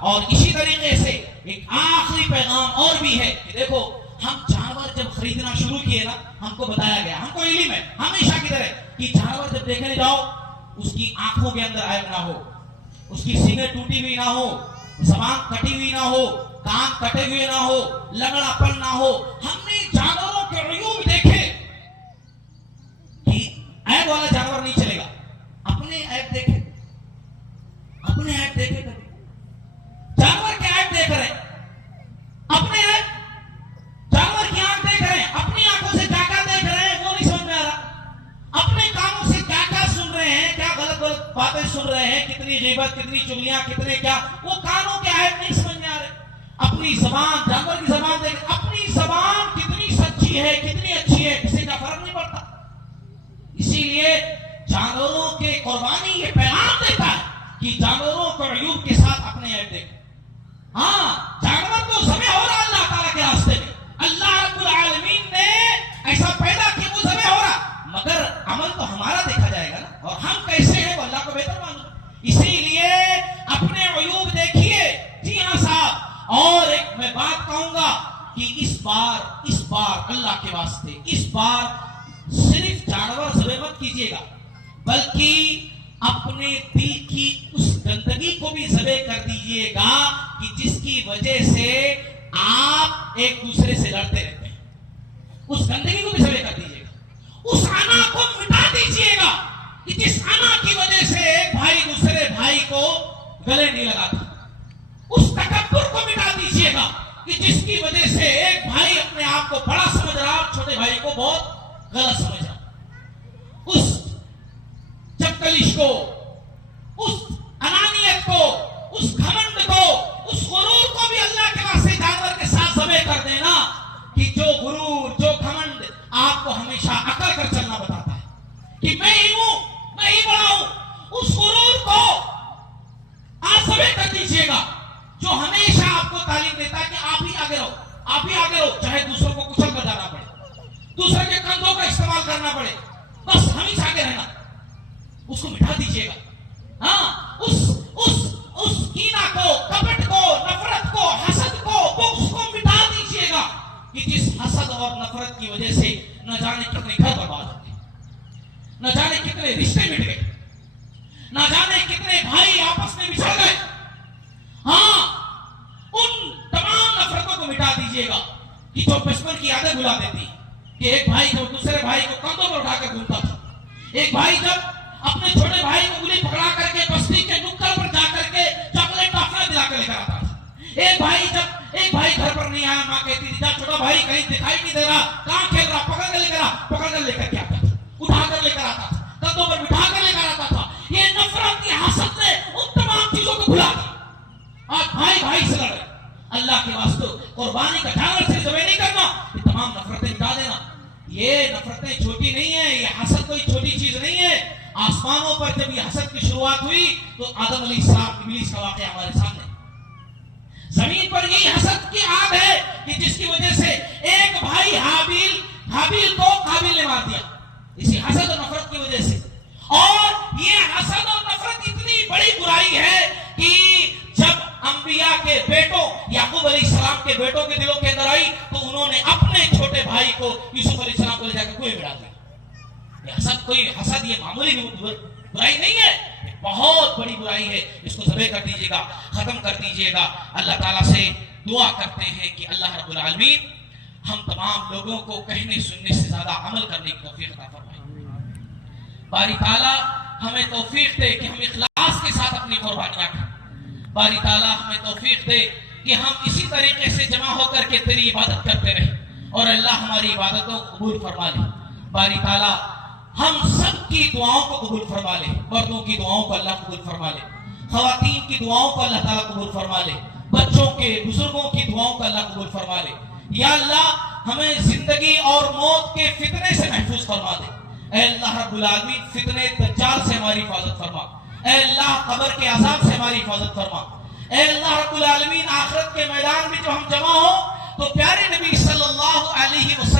اور اسی طریقے سے ایک آخری پیغام اور بھی ہے کہ دیکھو ہم جانور جب خریدنا شروع کیے نا، ہم کو بتایا گیا، ہم کو علم ہے ہمیشہ کی طرح کہ جانور جب دیکھنے جاؤ اس کی آنکھوں کے اندر عیب نہ ہو، اس کی سینگیں ٹوٹی ہوئی نہ ہو، زبان کٹی ہوئی نہ ہو، کان کٹے ہوئے نہ ہو، لنگڑا پن نہ ہو۔ ہم نے جانوروں کے عیوب دیکھے کہ عیب والا جانور نہیں چلے گا، اپنے عیب دیکھے، اپنے عیب دیکھے، کبھی جانور کے عیب دیکھ رہے، اپنے عیب، جانور کی آنکھ دیکھ رہے ہیں، اپنی آنکھوں سے کیا کیا دیکھ رہے ہیں وہ نہیں سمجھ میں آ رہا، اپنے کانوں سے کیا کیا سن رہے ہیں، کیا غلط غلط باتیں سن رہے ہیں، کتنی غیبت، کتنی چغلیاں، کتنے کیا، وہ کانوں کے عیب نہیں سمجھ میں آ رہے۔ اپنی زبان، جانور کی زبان دیکھ، اپنی زبان کتنی سچی ہے، کتنی اچھی ہے، کسی کا فرق نہیں پڑتا۔ اسی لیے جانوروں کے قربانی یہ پیغام دیتا ہے کہ جانوروں کو عیوب کے ساتھ اپنے عیب دیکھو۔ ہاں جانور تو ذبح ہو رہا اللہ تعالیٰ کے راستے میں، اللہ رب العالمین نے ایسا پیدا کیا وہ ذبح ہو رہا، مگر عمل تو ہمارا دیکھا جائے گا نا، اور ہم کیسے ہیں وہ اللہ کو بہتر معلوم۔ اسی لیے اپنے عیوب دیکھیے۔ جی ہاں صاحب، اور ایک میں بات کہوں گا کہ اس بار اللہ کے واسطے اس بار صرف جانور ذبح مت کیجیے گا، بلکہ اپنے دل کی اس گندگی کو بھی ذبح کر دیجیے گا کہ جس کی وجہ سے آپ ایک دوسرے سے لڑتے رہتے ہیں، اس گندگی کو بھی ذبح کر دیجیے گا، اس انا کو مٹا دیجیے گا کہ جس انا کی وجہ سے ایک بھائی دوسرے بھائی کو گلے نہیں لگاتا، اس تکبر کو مٹا دیجیے گا کہ جس کی وجہ سے ایک بھائی اپنے آپ کو بڑا سمجھ رہا اور چھوٹے بھائی کو بہت غلط سمجھ رہا، اس چپکلش کو، اس انانیت کو، اس گھمنڈ کو، اس غرور کو بھی اللہ کے واسطے جانور کے ساتھ ذبح کر دینا کہ جو غرور، جو گھمنڈ آپ کو ہمیشہ اکڑ کر چلنا بتاتا ہے کہ میں ہی ہوں، میں ہی بڑا ہوں، اس غرور کو آپ ذبح کر دیجیے گا جو ہمیشہ آپ کو تعلیم دیتا ہے کہ آپ ہی آگے رہو، آپ ہی آگے رہو، چاہے دوسروں کو کچل کر جانا پڑے، دوسرے کے کندھوں کا استعمال کرنا پڑے، بس ہمیشہ آگے رہنا، اس کو مٹا دیجیے گا۔ ہاں اس کینہ کو، کپٹ کو، نفرت کو، حسد کو، بغض کو مٹا دیجیے گا کہ جس حسد اور نفرت کی وجہ سے نہ جانے کتنے گھر برباد ہو گئے، نہ جانے کتنے رشتے مٹ گئے، نہ جانے کتنے بھائی آپس میں بچھڑ گئے۔ ہاں ان تمام نفرتوں کو مٹا دیجیے گا کہ جو بچپن کی یادیں بھلا دیتی کہ ایک بھائی جو دوسرے بھائی کو کندھوں پر اٹھا کر گھومتا تھا، ایک بھائی جب اپنے چھوٹے بھائی کو انگلی پکڑا کر کے بستی کے نکڑ پر جا کر کے چاکلیٹ ٹافیاں دلا کر لے کر آتا تھا، ایک بھائی گھر پر نہیں آیا، ماں کہتی تھی جا چھوٹا بھائی کہیں دکھائی نہیں دے رہا، کہاں کھیل رہا، پکڑ کر لے کر کے آتا تھا، اٹھا کر لے کر آتا تھا، کندھوں پر بٹھا کر لے کر آتا تھا۔ یہ نفرت کی حسد نے ان تمام چیزوں کو بھلا دیا، آج بھائی سے لڑے۔ اللہ کے واسطے قربانی کا جانور سے ذبح نہیں کرنا، یہ تمام نفرتیں مٹا دینا۔ یہ نفرتیں چھوٹی نہیں ہیں، یہ حسد کوئی چھوٹی چیز نہیں ہے۔ آسمانوں پر جب یہ حسد کی شروعات ہوئی تو آدم علیہ السلام ابلیس کا واقعہ ہمارے سامنے، زمین پر یہی حسد کی آگ ہے کہ جس کی وجہ سے ایک بھائی حابیل کو قابیل نے مار دیا، اسی حسد اور نفرت کی وجہ سے۔ اور یہ حسد اور نفرت اتنی بڑی برائی ہے کہ جب انبیاء کے بیٹوں، یعقوب علیہ السلام کے بیٹوں کے دلوں کے اندر آئی تو انہوں نے اپنے چھوٹے بھائی کو یوسف علیہ السلام کو لے جا کے کنویں میں ڈال دیا۔ حسد یہ معمولی برائی نہیں ہے، یہ بہت بڑی برائی ہے، اس کو ذبح کر دیجیے گا، ختم کر دیجیے گا۔ اللہ تعالیٰ سے دعا کرتے ہیں کہ اللہ رب العالمین ہم تمام لوگوں کو کہنے سننے سے زیادہ عمل کرنے کی توفیق عطا فرمائے۔ باری تعالیٰ ہمیں توفیق دے کہ ہم اخلاص کے ساتھ اپنی قربانیاں کریں۔ باری تعالیٰ ہمیں توفیق دے کہ ہم اسی طریقے سے جمع ہو کر کے تیری عبادت کرتے رہیں اور اللہ ہماری عبادتوں کو قبول فرما لے۔ باری تعالیٰ ہم سب کی دعاؤں کو قبول فرما لے، مردوں کی دعاؤں کو اللہ قبول فرما لے، خواتین کی دعاؤں کو اللہ تعالیٰ قبول فرما لے، بچوں کے، بزرگوں کی دعاؤں کو اللہ قبول فرما لے۔ یا اللہ ہمیں زندگی اور موت کے فتنے سے محفوظ فرما دے۔ اے اللہ رب العالمین فتنے دجال سے ہماری حفاظت فرما، اے اللہ قبر کے عذاب سے ہماری حفاظت فرما، اے اللہ رب العالمین آخرت کے میدان میں جو ہم جمع ہوں تو پیارے نبی صلی اللہ علیہ وسلم